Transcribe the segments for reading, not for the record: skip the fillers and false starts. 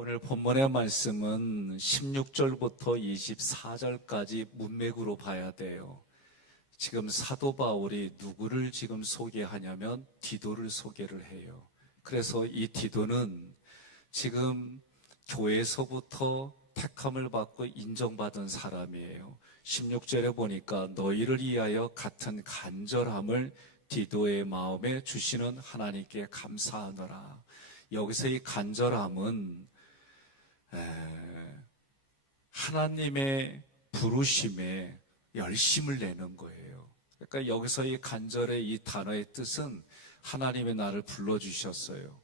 오늘 본문의 말씀은 16절부터 24절까지 문맥으로 봐야 돼요. 지금 사도 바울이 누구를 지금 소개하냐면 디도를 소개를 해요. 그래서 이 디도는 지금 교회에서부터 택함을 받고 인정받은 사람이에요. 16절에 보니까 너희를 위하여 같은 간절함을 디도의 마음에 주시는 하나님께 감사하노라. 여기서 이 간절함은 하나님의 부르심에 열심을 내는 거예요. 그러니까 여기서 이 간절의 이 단어의 뜻은 하나님의 나를 불러주셨어요.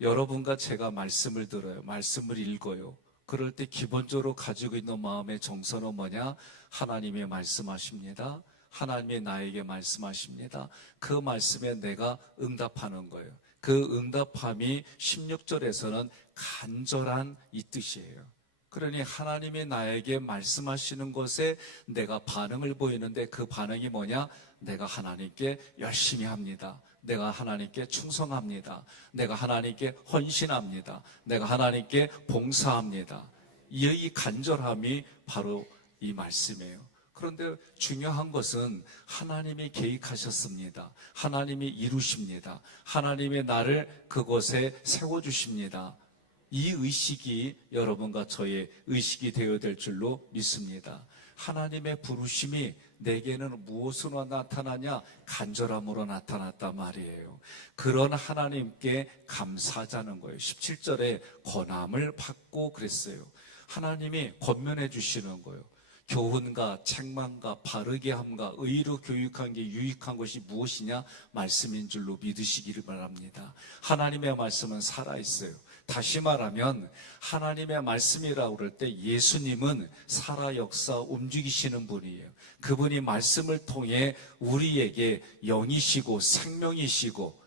여러분과 제가 말씀을 들어요. 말씀을 읽어요. 그럴 때 기본적으로 가지고 있는 마음의 정서는 뭐냐? 하나님이 말씀하십니다. 하나님이 나에게 말씀하십니다. 그 말씀에 내가 응답하는 거예요. 그 응답함이 16절에서는 간절한 이 뜻이에요. 그러니 하나님이 나에게 말씀하시는 것에 내가 반응을 보이는데 그 반응이 뭐냐? 내가 하나님께 열심히 합니다. 내가 하나님께 충성합니다. 내가 하나님께 헌신합니다. 내가 하나님께 봉사합니다. 이 간절함이 바로 이 말씀이에요. 그런데 중요한 것은 하나님이 계획하셨습니다. 하나님이 이루십니다. 하나님의 나를 그곳에 세워주십니다. 이 의식이 여러분과 저의 의식이 되어야 될 줄로 믿습니다. 하나님의 부르심이 내게는 무엇으로 나타나냐? 간절함으로 나타났단 말이에요. 그런 하나님께 감사하자는 거예요. 17절에 권함을 받고 그랬어요. 하나님이 권면해 주시는 거예요. 교훈과 책망과 바르게 함과 의로 교육한 게 유익한 것이 무엇이냐? 말씀인 줄로 믿으시기를 바랍니다. 하나님의 말씀은 살아있어요. 다시 말하면 하나님의 말씀이라고 그럴 때 예수님은 살아 역사 움직이시는 분이에요. 그분이 말씀을 통해 우리에게 영이시고 생명이시고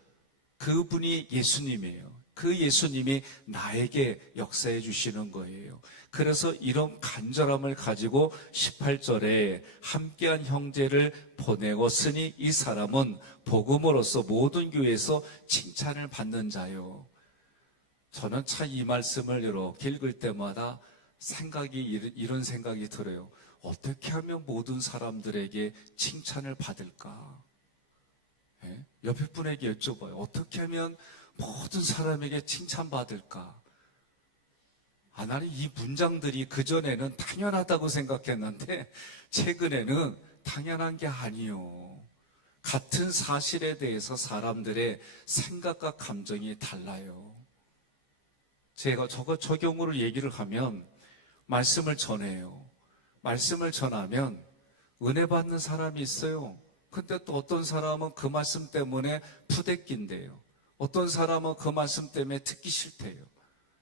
그분이 예수님이에요. 그 예수님이 나에게 역사해 주시는 거예요. 그래서 이런 간절함을 가지고 18절에 함께한 형제를 보내었으니 이 사람은 복음으로써 모든 교회에서 칭찬을 받는 자요. 저는 참 이 말씀을 이렇게 읽을 때마다 이런 생각이 들어요. 어떻게 하면 모든 사람들에게 칭찬을 받을까? 옆에 분에게 여쭤봐요. 어떻게 하면 모든 사람에게 칭찬받을까? 나는 이 문장들이 그전에는 당연하다고 생각했는데 최근에는 당연한 게 아니요. 같은 사실에 대해서 사람들의 생각과 감정이 달라요. 제가 저 경우를 얘기를 하면 말씀을 전해요. 말씀을 전하면 은혜 받는 사람이 있어요. 근데 또 어떤 사람은 그 말씀 때문에 부대낀대요. 어떤 사람은 그 말씀 때문에 듣기 싫대요.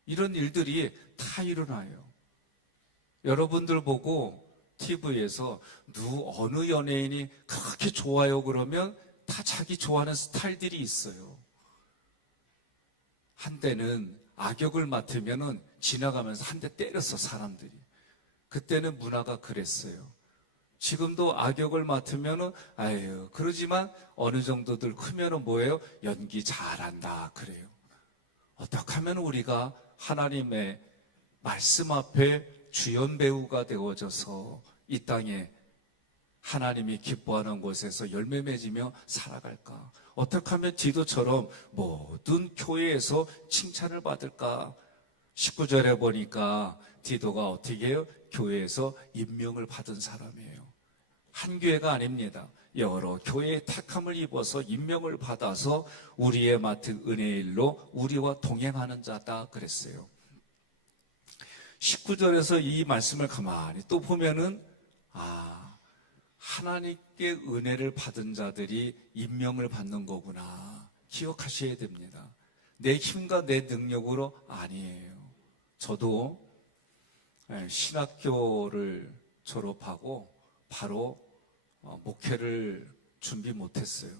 이런 일들이 다 일어나요. 여러분들 보고 TV에서 어느 연예인이 그렇게 좋아요 그러면 다 자기 좋아하는 스타일들이 있어요. 한때는 악역을 맡으면은 지나가면서 한 대 때렸어, 사람들이. 그때는 문화가 그랬어요. 지금도 악역을 맡으면은, 그러지만 어느 정도들 크면은 뭐예요? 연기 잘한다, 그래요. 어떻게 하면 우리가 하나님의 말씀 앞에 주연 배우가 되어져서 이 땅에 하나님이 기뻐하는 곳에서 열매 맺으며 살아갈까? 어떻게 하면 디도처럼 모든 교회에서 칭찬을 받을까? 19절에 보니까 디도가 어떻게 해요? 교회에서 임명을 받은 사람이에요. 한 교회가 아닙니다. 여러 교회의 택함을 입어서 임명을 받아서 우리의 맡은 은혜의 일로 우리와 동행하는 자다 그랬어요. 19절에서 이 말씀을 가만히 또 보면은 하나님께 은혜를 받은 자들이 임명을 받는 거구나 기억하셔야 됩니다. 내 힘과 내 능력으로 아니에요. 저도 신학교를 졸업하고 바로 목회를 준비 못했어요.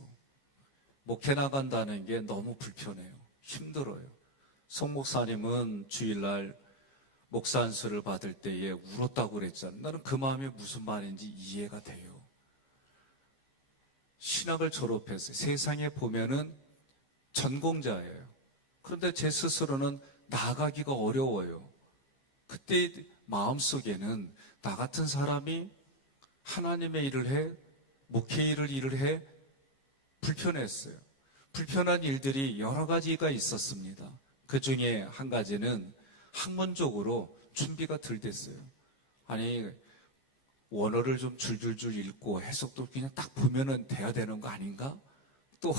목회 나간다는 게 너무 불편해요. 힘들어요. 송 목사님은 주일날 목사 안수를 받을 때에 울었다고 그랬잖아요. 나는 그 마음이 무슨 말인지 이해가 돼요. 신학을 졸업했어요. 세상에 보면은 전공자예요. 그런데 제 스스로는 나아가기가 어려워요. 그때 마음속에는 나 같은 사람이 하나님의 일을 해, 목회 일을 해, 불편했어요. 불편한 일들이 여러 가지가 있었습니다. 그 중에 한 가지는 학문적으로 준비가 덜 됐어요. 아니, 원어를 좀 줄줄줄 읽고 해석도 그냥 딱 보면은 돼야 되는 거 아닌가? 또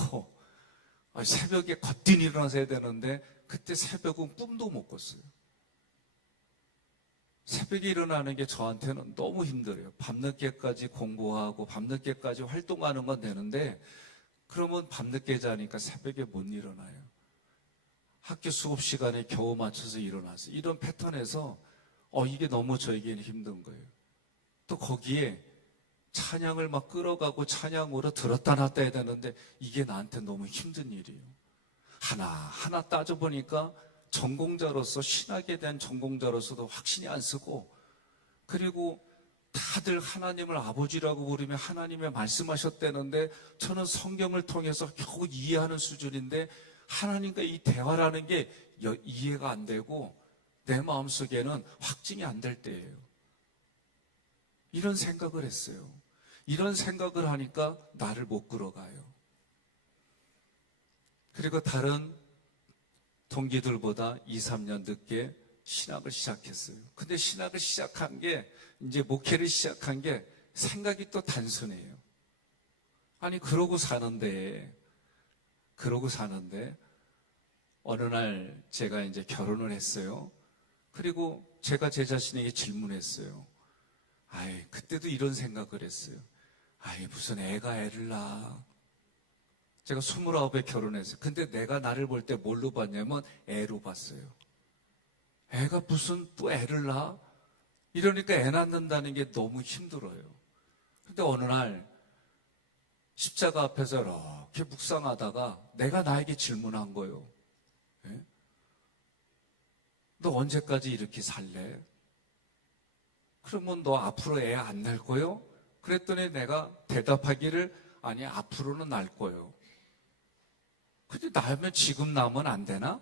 새벽에 거뜬히 일어나서 해야 되는데 그때 새벽은 꿈도 못 꿨어요. 새벽에 일어나는 게 저한테는 너무 힘들어요. 밤늦게까지 공부하고 밤늦게까지 활동하는 건 되는데 그러면 밤늦게 자니까 새벽에 못 일어나요. 학교 수업 시간에 겨우 맞춰서 일어나서 이런 패턴에서 이게 너무 저에게는 힘든 거예요. 또 거기에 찬양을 막 끌어가고 찬양으로 들었다 놨다 해야 되는데 이게 나한테 너무 힘든 일이에요. 하나하나 따져보니까 전공자로서 신학에 대한 전공자로서도 확신이 안 쓰고 그리고 다들 하나님을 아버지라고 부르며 하나님의 말씀하셨다는데 저는 성경을 통해서 겨우 이해하는 수준인데 하나님과 이 대화라는 게 이해가 안 되고 내 마음속에는 확증이 안 될 때예요. 이런 생각을 했어요. 이런 생각을 하니까 나를 못 끌어가요. 그리고 다른 동기들보다 2, 3년 늦게 신학을 시작했어요. 근데 신학을 시작한 게 이제 목회를 시작한 게 생각이 또 단순해요. 아니 그러고 사는데 어느 날 제가 이제 결혼을 했어요. 그리고 제가 제 자신에게 질문했어요. 그때도 이런 생각을 했어요. 무슨 애가 애를 낳아. 제가 29에 결혼했어요. 근데 내가 나를 볼 때 뭘로 봤냐면 애로 봤어요. 애가 무슨 또 애를 낳아? 이러니까 애 낳는다는 게 너무 힘들어요. 근데 어느 날 십자가 앞에서 이렇게 묵상하다가 내가 나에게 질문한 거예요. 너 언제까지 이렇게 살래? 그러면 너 앞으로 애 안 낳을 거요? 그랬더니 내가 대답하기를 아니 앞으로는 낳을 거예요. 근데 낳으면 지금 낳으면 안 되나?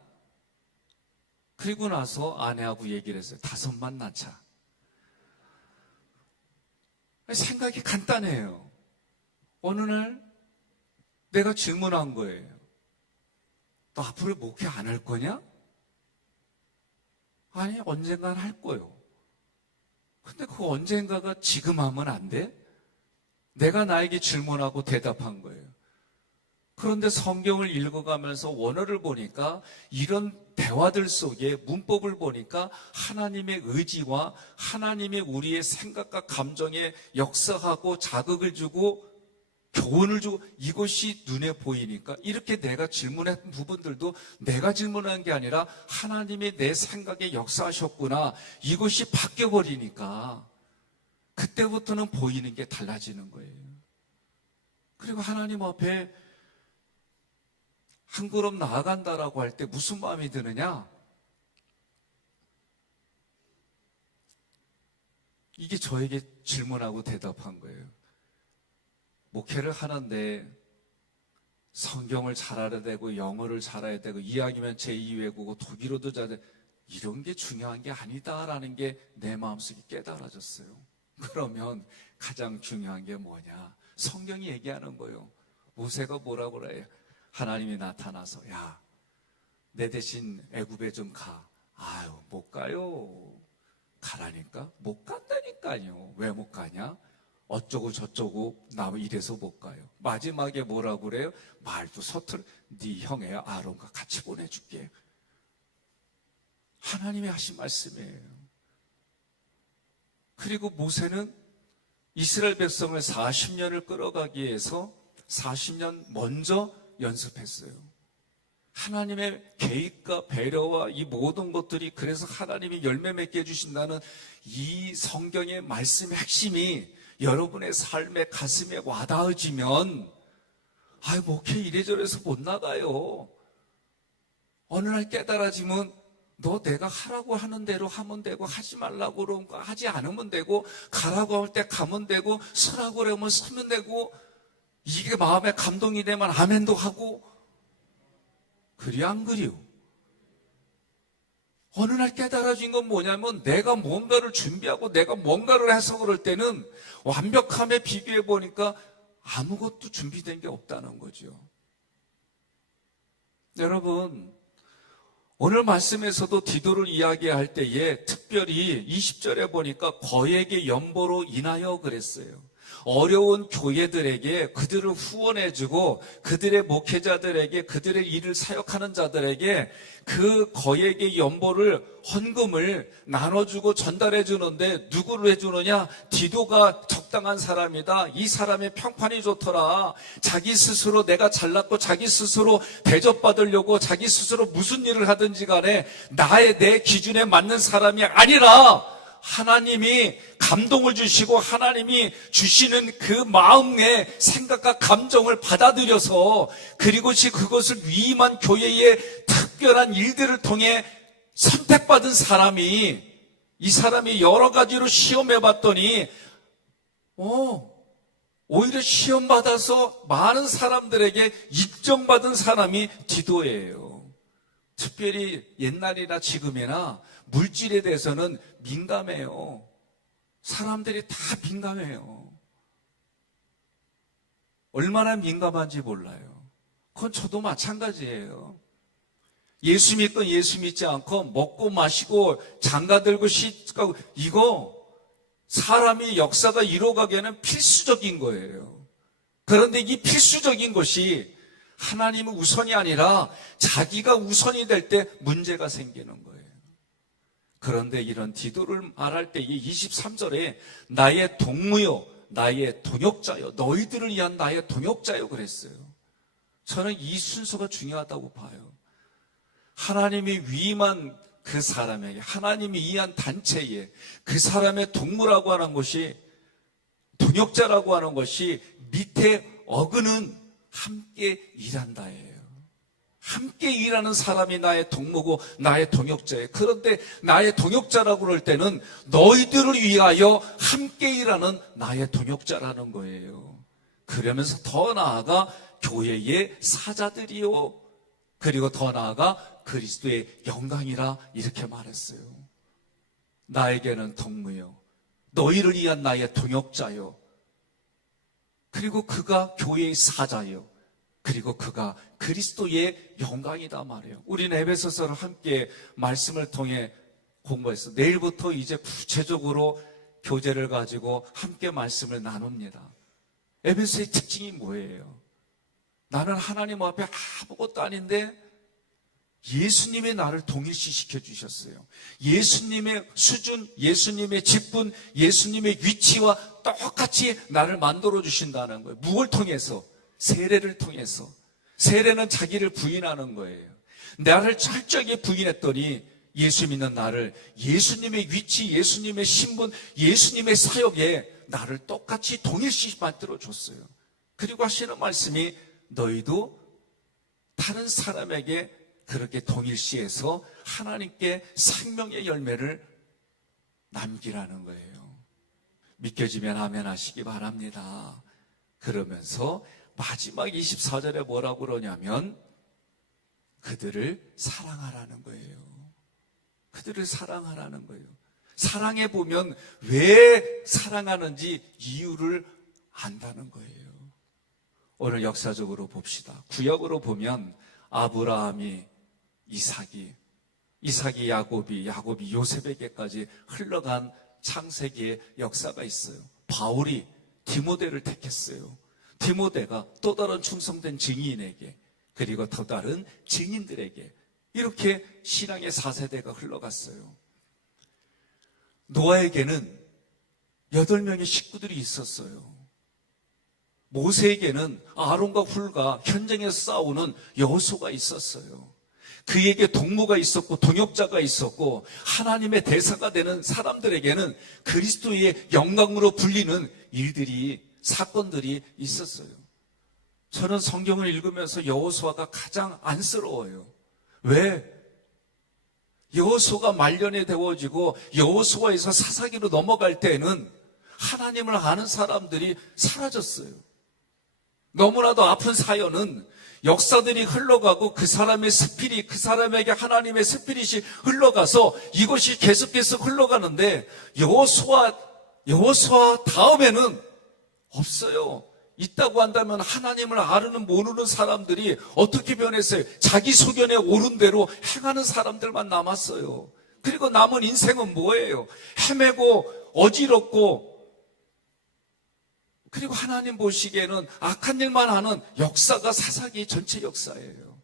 그리고 나서 아내하고 얘기를 했어요. 5만 낳자. 생각이 간단해요. 어느 날 내가 질문한 거예요. 너 앞으로 목회 안 할 거냐? 아니 언젠간 할 거예요. 근데 그 언젠가가 지금 하면 안 돼? 내가 나에게 질문하고 대답한 거예요. 그런데 성경을 읽어가면서 원어를 보니까 이런 대화들 속에 문법을 보니까 하나님의 의지와 하나님의 우리의 생각과 감정에 역사하고 자극을 주고 교훈을 주고 이것이 눈에 보이니까 이렇게 내가 질문한 부분들도 내가 질문한 게 아니라 하나님이 내 생각에 역사하셨구나. 이것이 바뀌어버리니까 그때부터는 보이는 게 달라지는 거예요. 그리고 하나님 앞에 한 걸음 나아간다라고 할 때 무슨 마음이 드느냐? 이게 저에게 질문하고 대답한 거예요. 목회를 하는데 성경을 잘 알아야 되고 영어를 잘 알아야 되고 이야기면 제2외국어 독일어도 잘해 이런 게 중요한 게 아니다라는 게 내 마음속에 깨달아졌어요. 그러면 가장 중요한 게 뭐냐? 성경이 얘기하는 거예요. 모세가 뭐라고 그래요? 하나님이 나타나서 야, 내 대신 애굽에 좀 가. 못 가요. 가라니까? 못 간다니까요. 왜 못 가냐? 어쩌고 저쩌고 나 이래서 못 가요. 마지막에 뭐라고 그래요? 말도 서툴 네 형의 아론과 같이 보내줄게. 하나님이 하신 말씀이에요. 그리고 모세는 이스라엘 백성을 40년을 끌어가기 위해서 40년 먼저 연습했어요. 하나님의 계획과 배려와 이 모든 것들이 그래서 하나님이 열매 맺게 해주신다는 이 성경의 말씀의 핵심이 여러분의 삶의 가슴에 와닿아지면 목회 이래저래서 못 나가요. 어느 날 깨달아지면 너 내가 하라고 하는 대로 하면 되고 하지 말라고 그러면 하지 않으면 되고 가라고 할 때 가면 되고 서라고 그러면 서면 되고 이게 마음에 감동이 되면 아멘도 하고 그리 안 그리요? 어느 날 깨달아진 건 뭐냐면 내가 뭔가를 준비하고 내가 뭔가를 해서 그럴 때는 완벽함에 비교해 보니까 아무것도 준비된 게 없다는 거죠. 여러분, 오늘 말씀에서도 디도를 이야기할 때에 특별히 20절에 보니까 거액의 연보로 인하여 그랬어요. 어려운 교회들에게 그들을 후원해주고 그들의 목회자들에게 그들의 일을 사역하는 자들에게 그 거액의 연보를 헌금을 나눠주고 전달해주는데 누구를 해주느냐? 디도가 적당한 사람이다. 이 사람의 평판이 좋더라. 자기 스스로 내가 잘났고 자기 스스로 대접받으려고 자기 스스로 무슨 일을 하든지 간에 내 기준에 맞는 사람이 아니라 하나님이 감동을 주시고 하나님이 주시는 그 마음의 생각과 감정을 받아들여서 그리고 그것을 위임한 교회의 특별한 일들을 통해 선택받은 사람이 이 사람이 여러 가지로 시험해 봤더니 오히려 시험 받아서 많은 사람들에게 인정받은 사람이 디도예요. 특별히 옛날이나 지금이나 물질에 대해서는 민감해요. 사람들이 다 민감해요. 얼마나 민감한지 몰라요. 그건 저도 마찬가지예요. 예수 믿건 예수 믿지 않고 먹고 마시고 장가들고 씻고 이거 사람이 역사가 이뤄가기에는 필수적인 거예요. 그런데 이 필수적인 것이 하나님은 우선이 아니라 자기가 우선이 될 때 문제가 생기는 거예요. 그런데 이런 디도를 말할 때 이 23절에 나의 동무요, 나의 동역자요, 너희들을 위한 나의 동역자요 그랬어요. 저는 이 순서가 중요하다고 봐요. 하나님이 위임한 그 사람에게, 하나님이 위한 단체에 그 사람의 동무라고 하는 것이, 동역자라고 하는 것이 밑에 어근은 함께 일한다예요. 함께 일하는 사람이 나의 동무고 나의 동역자예요. 그런데 나의 동역자라고 그럴 때는 너희들을 위하여 함께 일하는 나의 동역자라는 거예요. 그러면서 더 나아가 교회의 사자들이요, 그리고 더 나아가 그리스도의 영광이라 이렇게 말했어요. 나에게는 동무요, 너희를 위한 나의 동역자요, 그리고 그가 교회의 사자요, 그리고 그가 그리스도의 영광이다 말이에요. 우리는 에베소서를 함께 말씀을 통해 공부해서 내일부터 이제 구체적으로 교재를 가지고 함께 말씀을 나눕니다. 에베소의 특징이 뭐예요? 나는 하나님 앞에 아무것도 아닌데 예수님이 나를 동일시시켜 주셨어요. 예수님의 수준, 예수님의 직분, 예수님의 위치와 똑같이 나를 만들어 주신다는 거예요. 무엇을 통해서? 세례를 통해서. 세례는 자기를 부인하는 거예요. 나를 철저하게 부인했더니 예수 믿는 나를 예수님의 위치, 예수님의 신분, 예수님의 사역에 나를 똑같이 동일시 만들어 줬어요. 그리고 하시는 말씀이 너희도 다른 사람에게 그렇게 동일시해서 하나님께 생명의 열매를 남기라는 거예요. 믿겨지면 아멘 하시기 바랍니다. 그러면서 마지막 24절에 뭐라고 그러냐면 그들을 사랑하라는 거예요. 그들을 사랑하라는 거예요. 사랑해 보면 왜 사랑하는지 이유를 안다는 거예요. 오늘 역사적으로 봅시다. 구약으로 보면 아브라함이 이삭이 야곱이 요셉에게까지 흘러간 창세기의 역사가 있어요. 바울이 디모데를 택했어요. 디모데가 또 다른 충성된 증인에게, 그리고 또 다른 증인들에게 이렇게 신앙의 4세대가 흘러갔어요. 노아에게는 8명의 식구들이 있었어요. 모세에게는 아론과 훌과 현장에서 싸우는 여호수아가 있었어요. 그에게 동무가 있었고 동역자가 있었고 하나님의 대사가 되는 사람들에게는 그리스도의 영광으로 불리는 일들이, 사건들이 있었어요. 저는 성경을 읽으면서 여호수아가 가장 안쓰러워요. 왜? 여호수아가 말년에 되어지고 여호수아에서 사사기로 넘어갈 때는 하나님을 아는 사람들이 사라졌어요. 너무나도 아픈 사연은 역사들이 흘러가고 그 사람의 스피릿, 그 사람에게 하나님의 스피릿이 흘러가서 이것이 계속 흘러가는데 여호수아 다음에는 없어요. 있다고 한다면 하나님을 아는 모르는 사람들이 어떻게 변했어요? 자기 소견에 옳은 대로 행하는 사람들만 남았어요. 그리고 남은 인생은 뭐예요? 헤매고 어지럽고, 그리고 하나님 보시기에는 악한 일만 하는 역사가 사사기 전체 역사예요.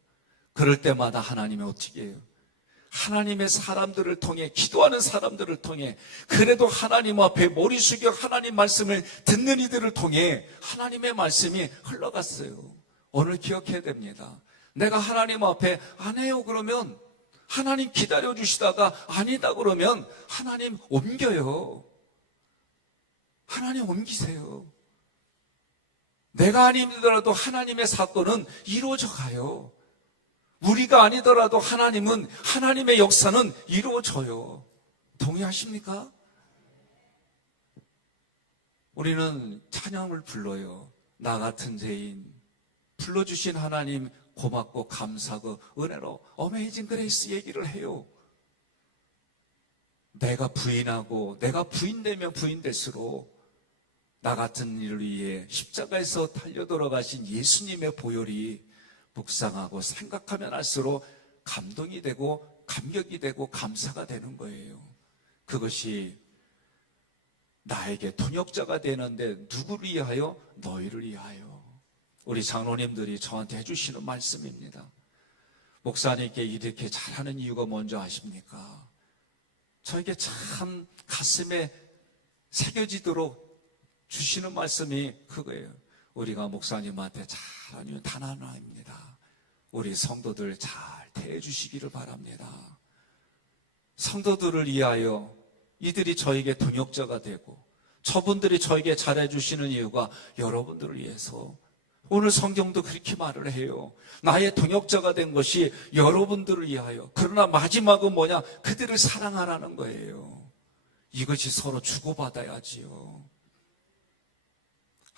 그럴 때마다 하나님이 어떻게 해요? 하나님의 사람들을 통해, 기도하는 사람들을 통해, 그래도 하나님 앞에 머리 숙여 하나님 말씀을 듣는 이들을 통해 하나님의 말씀이 흘러갔어요. 오늘 기억해야 됩니다. 내가 하나님 앞에 안 해요 그러면 하나님 기다려주시다가 아니다 그러면 하나님 옮겨요. 하나님 옮기세요. 내가 아니더라도 하나님의 사건은 이루어져 가요. 우리가 아니더라도 하나님은, 하나님의 역사는 이루어져요. 동의하십니까? 우리는 찬양을 불러요. 나 같은 죄인 불러주신 하나님 고맙고 감사하고 은혜로 어메이징 그레이스 얘기를 해요. 내가 부인하고 내가 부인되면 부인될수록 나 같은 이를 위해 십자가에서 달려 돌아가신 예수님의 보혈이 묵상하고 생각하면 할수록 감동이 되고 감격이 되고 감사가 되는 거예요. 그것이 나에게 통역자가 되는데 누구를 위하여? 너희를 위하여. 우리 장로님들이 저한테 해주시는 말씀입니다. 목사님께 이렇게 잘하는 이유가 뭔지 아십니까? 저에게 참 가슴에 새겨지도록 주시는 말씀이 그거예요. 우리가 목사님한테 잘하는 이유 단 하나입니다. 우리 성도들 잘 대해주시기를 바랍니다. 성도들을 위하여 이들이 저에게 동역자가 되고 저분들이 저에게 잘해주시는 이유가 여러분들을 위해서. 오늘 성경도 그렇게 말을 해요. 나의 동역자가 된 것이 여러분들을 위하여. 그러나 마지막은 뭐냐? 그들을 사랑하라는 거예요. 이것이 서로 주고받아야지요.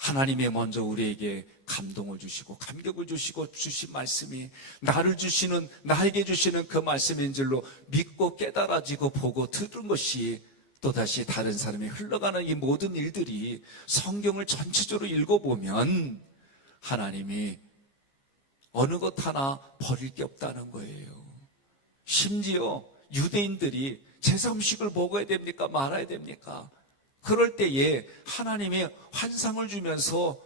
하나님이 먼저 우리에게 감동을 주시고 감격을 주시고 주신 말씀이 나에게 주시는 그 말씀인 줄로 믿고 깨달아지고 보고 들은 것이 또다시 다른 사람이 흘러가는 이 모든 일들이 성경을 전체적으로 읽어보면 하나님이 어느 것 하나 버릴 게 없다는 거예요. 심지어 유대인들이 제사 음식을 먹어야 됩니까? 말아야 됩니까? 그럴 때에 하나님이 환상을 주면서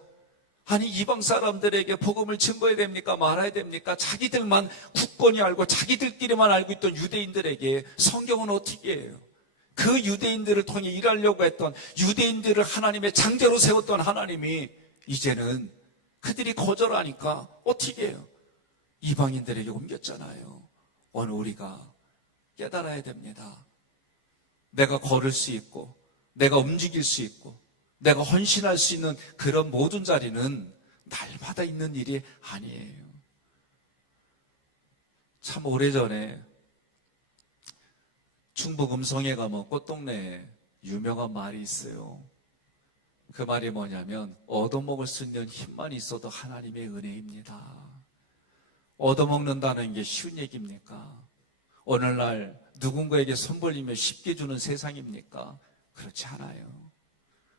아니 이방 사람들에게 복음을 증거해야 됩니까? 말아야 됩니까? 자기들만 굳건히 알고 자기들끼리만 알고 있던 유대인들에게 성경은 어떻게 해요? 그 유대인들을 통해 일하려고 했던 유대인들을 하나님의 장제로 세웠던 하나님이 이제는 그들이 거절하니까 어떻게 해요? 이방인들에게 옮겼잖아요. 오늘 우리가 깨달아야 됩니다. 내가 걸을 수 있고 내가 움직일 수 있고 내가 헌신할 수 있는 그런 모든 자리는 날마다 있는 일이 아니에요. 참 오래전에 충북 음성에 가면 꽃동네에 유명한 말이 있어요. 그 말이 뭐냐면 얻어먹을 수 있는 힘만 있어도 하나님의 은혜입니다. 얻어먹는다는 게 쉬운 얘기입니까? 오늘날 누군가에게 손 벌리면 쉽게 주는 세상입니까? 그렇지 않아요.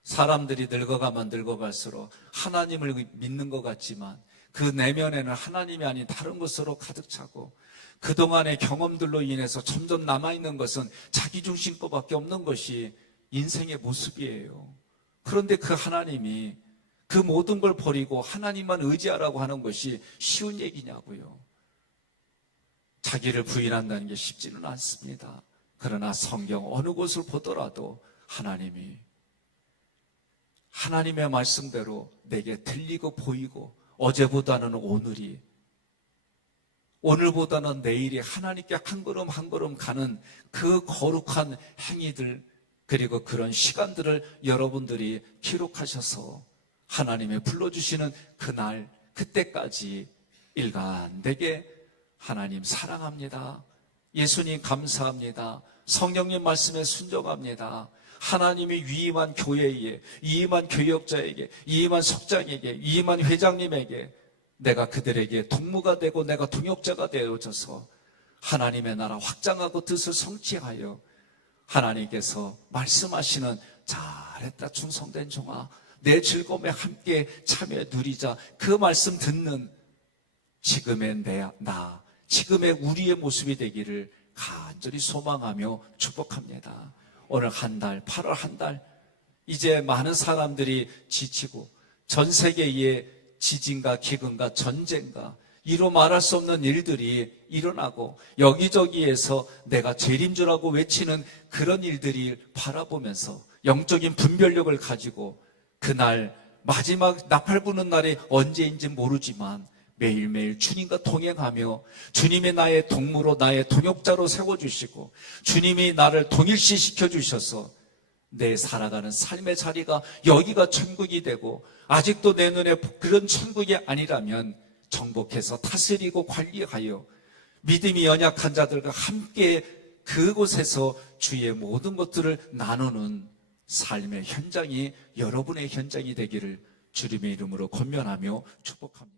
사람들이 늙어가면 늙어갈수록 하나님을 믿는 것 같지만 그 내면에는 하나님이 아닌 다른 것으로 가득 차고 그동안의 경험들로 인해서 점점 남아있는 것은 자기중심 것밖에 없는 것이 인생의 모습이에요. 그런데 그 하나님이 그 모든 걸 버리고 하나님만 의지하라고 하는 것이 쉬운 얘기냐고요. 자기를 부인한다는 게 쉽지는 않습니다. 그러나 성경 어느 곳을 보더라도 하나님이 하나님의 말씀대로 내게 들리고 보이고 어제보다는 오늘보다는 내일이 하나님께 한 걸음 한 걸음 가는 그 거룩한 행위들 그리고 그런 시간들을 여러분들이 기록하셔서 하나님이 불러주시는 그날 그때까지 일관되게 하나님 사랑합니다. 예수님 감사합니다. 성령님 말씀에 순종합니다. 하나님이 위임한 교회에, 위임한 교역자에게, 위임한 석장에게, 위임한 회장님에게 내가 그들에게 동무가 되고 내가 동역자가 되어져서 하나님의 나라 확장하고 뜻을 성취하여 하나님께서 말씀하시는 잘했다 충성된 종아, 내 즐거움에 함께 참여 누리자, 그 말씀 듣는 지금의 나, 지금의 우리의 모습이 되기를 간절히 소망하며 축복합니다. 오늘 한 달, 8월 한 달, 이제 많은 사람들이 지치고 전 세계의 지진과 기근과 전쟁과 이로 말할 수 없는 일들이 일어나고 여기저기에서 내가 죄인 줄 알고 외치는 그런 일들이 바라보면서 영적인 분별력을 가지고 그날 마지막 나팔 부는 날이 언제인지 모르지만 매일매일 주님과 동행하며 주님이 나의 동무로 나의 동역자로 세워주시고 주님이 나를 동일시시켜 주셔서 내 살아가는 삶의 자리가 여기가 천국이 되고 아직도 내 눈에 그런 천국이 아니라면 정복해서 다스리고 관리하여 믿음이 연약한 자들과 함께 그곳에서 주의 모든 것들을 나누는 삶의 현장이 여러분의 현장이 되기를 주님의 이름으로 권면하며 축복합니다.